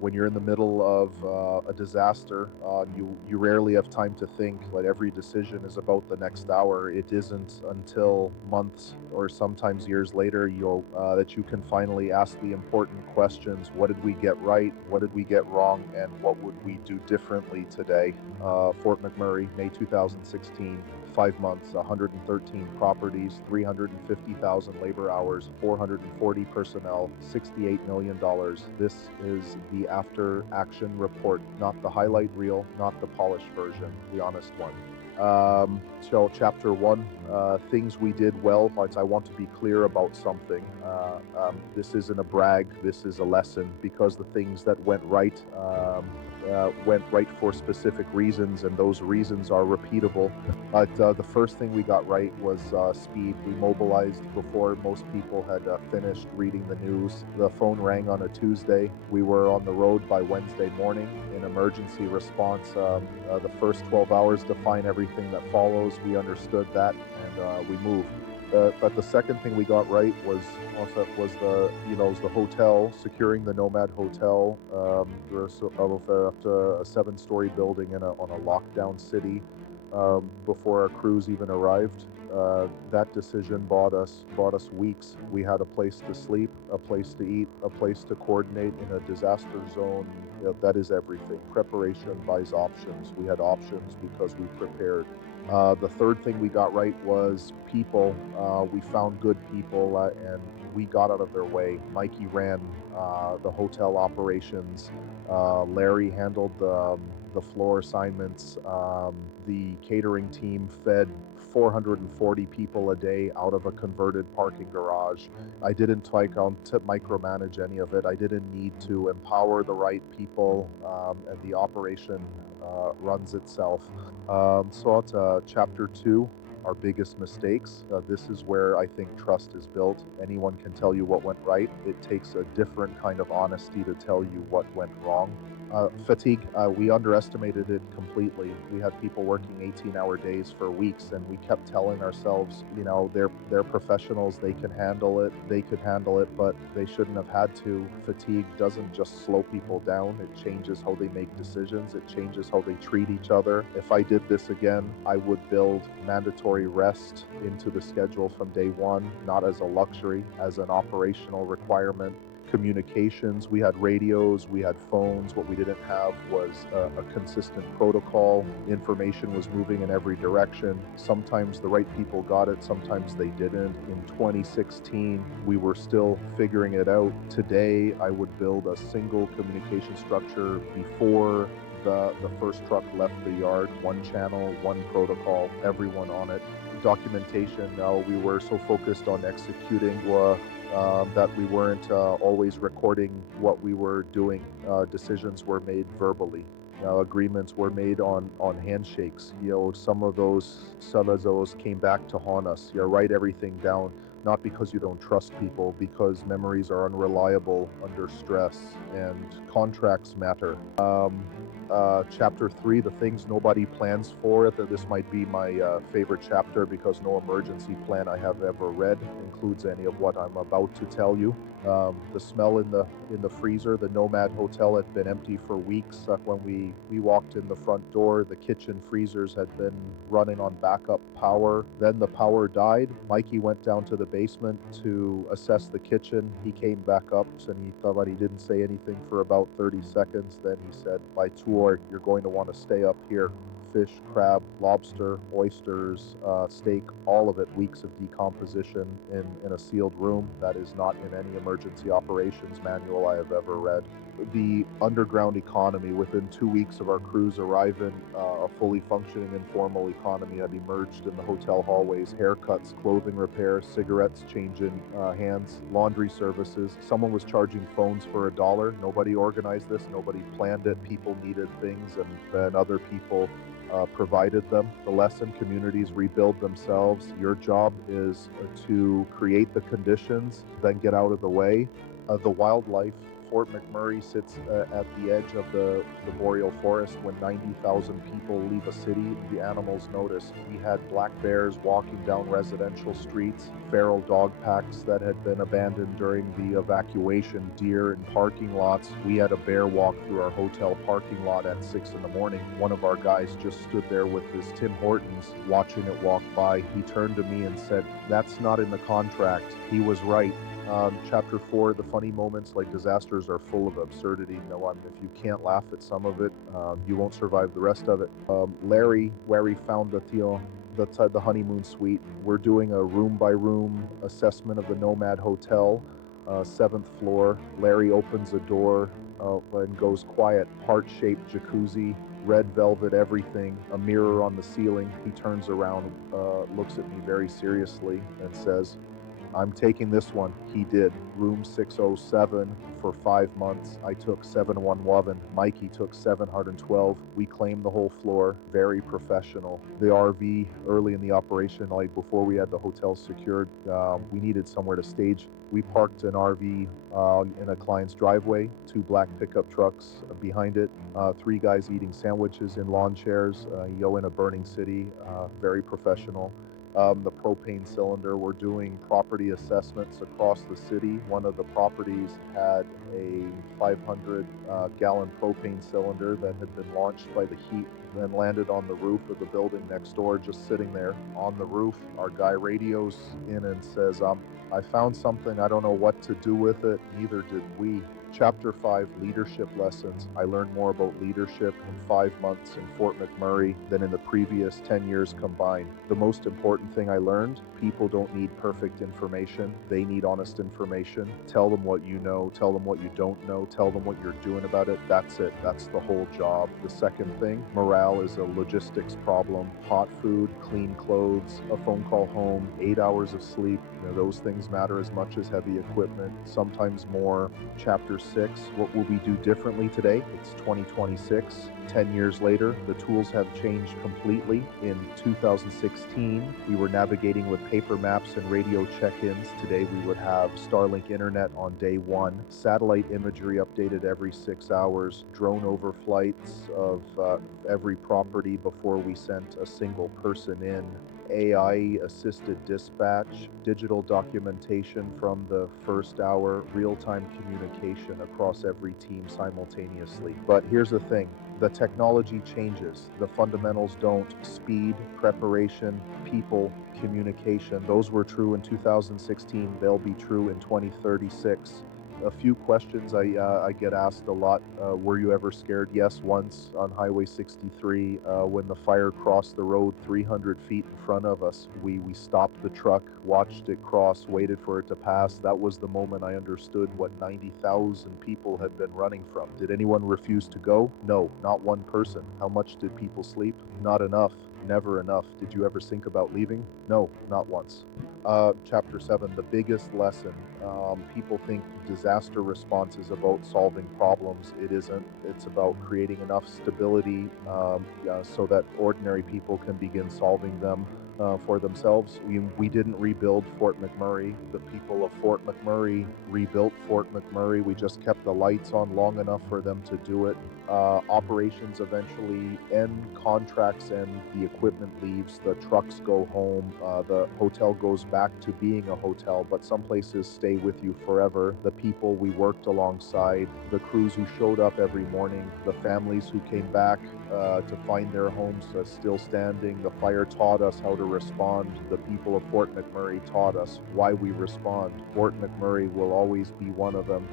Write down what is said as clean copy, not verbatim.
When you're in the middle of a disaster, you rarely have time to think. Like every decision is about the next hour. It isn't until months or sometimes years later you'll that you can finally ask the important questions. What did we get right? What did we get wrong? And what would we do differently today? Fort McMurray, May 2016, 5 months, 113 properties, 350,000 labor hours, 440 personnel, $68 million. This is the after action report, not the highlight reel, not the polished version, the honest one. So, chapter one, things we did well. I want to be clear about something. This isn't a brag, this is a lesson because the things that went right for specific reasons, and those reasons are repeatable. But the first thing we got right was speed. We mobilized before most people had finished reading the news. The phone rang on a Tuesday. We were on the road by Wednesday morning in emergency response. The first 12 hours define everything that follows. We understood that, and we moved. But the second thing we got right was the hotel, securing the Nomad Hotel. After a 7-story building on a lockdown city before our crews even arrived. That decision bought us weeks. We had a place to sleep, a place to eat, a place to coordinate in a disaster zone. That is everything. Preparation buys options. We had options because we prepared. The third thing we got right was people. We found good people and we got out of their way. Mikey ran the hotel operations. Larry handled the floor assignments. The catering team fed 440 people a day out of a converted parking garage. I didn't like to micromanage any of it. I didn't need to empower the right people, and the operation runs itself. So it's chapter two, our biggest mistakes. This is where I think trust is built. Anyone can tell you what went right. It takes a different kind of honesty to tell you what went wrong. Fatigue, we underestimated it completely. We had people working 18-hour days for weeks, and we kept telling ourselves, they're professionals, they can handle it, they could handle it, but they shouldn't have had to. Fatigue doesn't just slow people down, it changes how they make decisions, it changes how they treat each other. If I did this again, I would build mandatory rest into the schedule from day one, not as a luxury, as an operational requirement. Communications, we had radios, we had phones. What we didn't have was a consistent protocol. Information was moving in every direction. Sometimes the right people got it, sometimes they didn't. In 2016, we were still figuring it out. Today, I would build a single communication structure before the first truck left the yard. One channel, one protocol, everyone on it. Documentation, we were so focused on executing that we weren't always recording what we were doing. Decisions were made verbally. Agreements were made on handshakes. Some of those came back to haunt us. Write everything down, not because you don't trust people, because memories are unreliable under stress, and contracts matter. Chapter 3, the things nobody plans for. This might be my favorite chapter because no emergency plan I have ever read includes any of what I'm about to tell you. The smell in the freezer. The Nomad Hotel had been empty for weeks. When we walked in the front door, the kitchen freezers had been running on backup power. Then the power died. Mikey went down to the basement to assess the kitchen. He came back up and he thought, but he didn't say anything for about 30 seconds. Then he said, by tour, you're going to want to stay up here. Fish, crab, lobster, oysters, steak, all of it, weeks of decomposition in a sealed room. That is not in any emergency operations manual I have ever read. The underground economy. Within 2 weeks of our crews arriving, a fully functioning informal economy had emerged in the hotel hallways. Haircuts, clothing repair, cigarettes changing hands, laundry services. Someone was charging phones for $1. Nobody organized this. Nobody planned it. People needed things, and then other people provided them. The lesson: communities rebuild themselves. Your job is to create the conditions, then get out of the way. The wildlife. Fort McMurray sits at the edge of the boreal forest. When 90,000 people leave a city, the animals notice. We had black bears walking down residential streets, feral dog packs that had been abandoned during the evacuation, deer in parking lots. We had a bear walk through our hotel parking lot at 6 in the morning. One of our guys just stood there with his Tim Hortons watching it walk by. He turned to me and said, "That's not in the contract." He was right. Chapter 4, the funny moments. Like, disasters are full of absurdity. If you can't laugh at some of it, you won't survive the rest of it. Larry, where we found the honeymoon suite. We're doing a room by room assessment of the Nomad Hotel, 7th floor. Larry opens a door and goes quiet. Heart-shaped jacuzzi, red velvet everything, a mirror on the ceiling. He turns around, looks at me very seriously and says, "I'm taking this one." He did. Room 607 for 5 months. I took 711. Mikey took 712. We claimed the whole floor. Very professional. The RV, early in the operation, like before we had the hotel secured, we needed somewhere to stage. We parked an RV in a client's driveway, 2 black pickup trucks behind it, 3 guys eating sandwiches in lawn chairs, in a burning city, very professional. The propane cylinder. We're doing property assessments across the city. One of the properties had a 500 gallon propane cylinder that had been launched by the heat, then landed on the roof of the building next door, just sitting there on the roof. Our guy radios in and says, "I found something. I don't know what to do with it." Neither did we. Chapter 5, Leadership Lessons. I learned more about leadership in 5 months in Fort McMurray than in the previous 10 years combined. The most important thing I learned, people don't need perfect information. They need honest information. Tell them what you know. Tell them what you don't know. Tell them what you're doing about it. That's it. That's the whole job. The second thing, morale is a logistics problem. Hot food, clean clothes, a phone call home, 8 hours of sleep. Those things matter as much as heavy equipment, sometimes more. Chapter 6, what will we do differently today? It's 2026. 10 years later, the tools have changed completely. In 2016, we were navigating with paper maps and radio check-ins. Today, we would have Starlink internet on day 1, satellite imagery updated every 6 hours, drone overflights of every property before we sent a single person in, AI-assisted dispatch, digital documentation from the first hour, real-time communication across every team simultaneously. But here's the thing. The technology changes. The fundamentals don't. Speed, preparation, people, communication. Those were true in 2016. They'll be true in 2036. A few questions I get asked a lot. Were you ever scared? Yes, once on Highway 63 when the fire crossed the road 300 feet in front of us. We stopped the truck, watched it cross, waited for it to pass. That was the moment I understood what 90,000 people had been running from. Did anyone refuse to go? No, not one person. How much did people sleep? Not enough. Never enough. Did you ever think about leaving? No, not once. Chapter 7, the biggest lesson. People think disaster response is about solving problems. It isn't. It's about creating enough stability so that ordinary people can begin solving them for themselves. We didn't rebuild Fort McMurray. The people of Fort McMurray rebuilt Fort McMurray. We just kept the lights on long enough for them to do it. Operations eventually end, contracts end, the equipment leaves, the trucks go home, the hotel goes back to being a hotel, but some places stay with you forever. The people we worked alongside, the crews who showed up every morning, the families who came back to find their homes still standing. The fire taught us how to respond. The people of Fort McMurray taught us why we respond. Fort McMurray will always be one of them.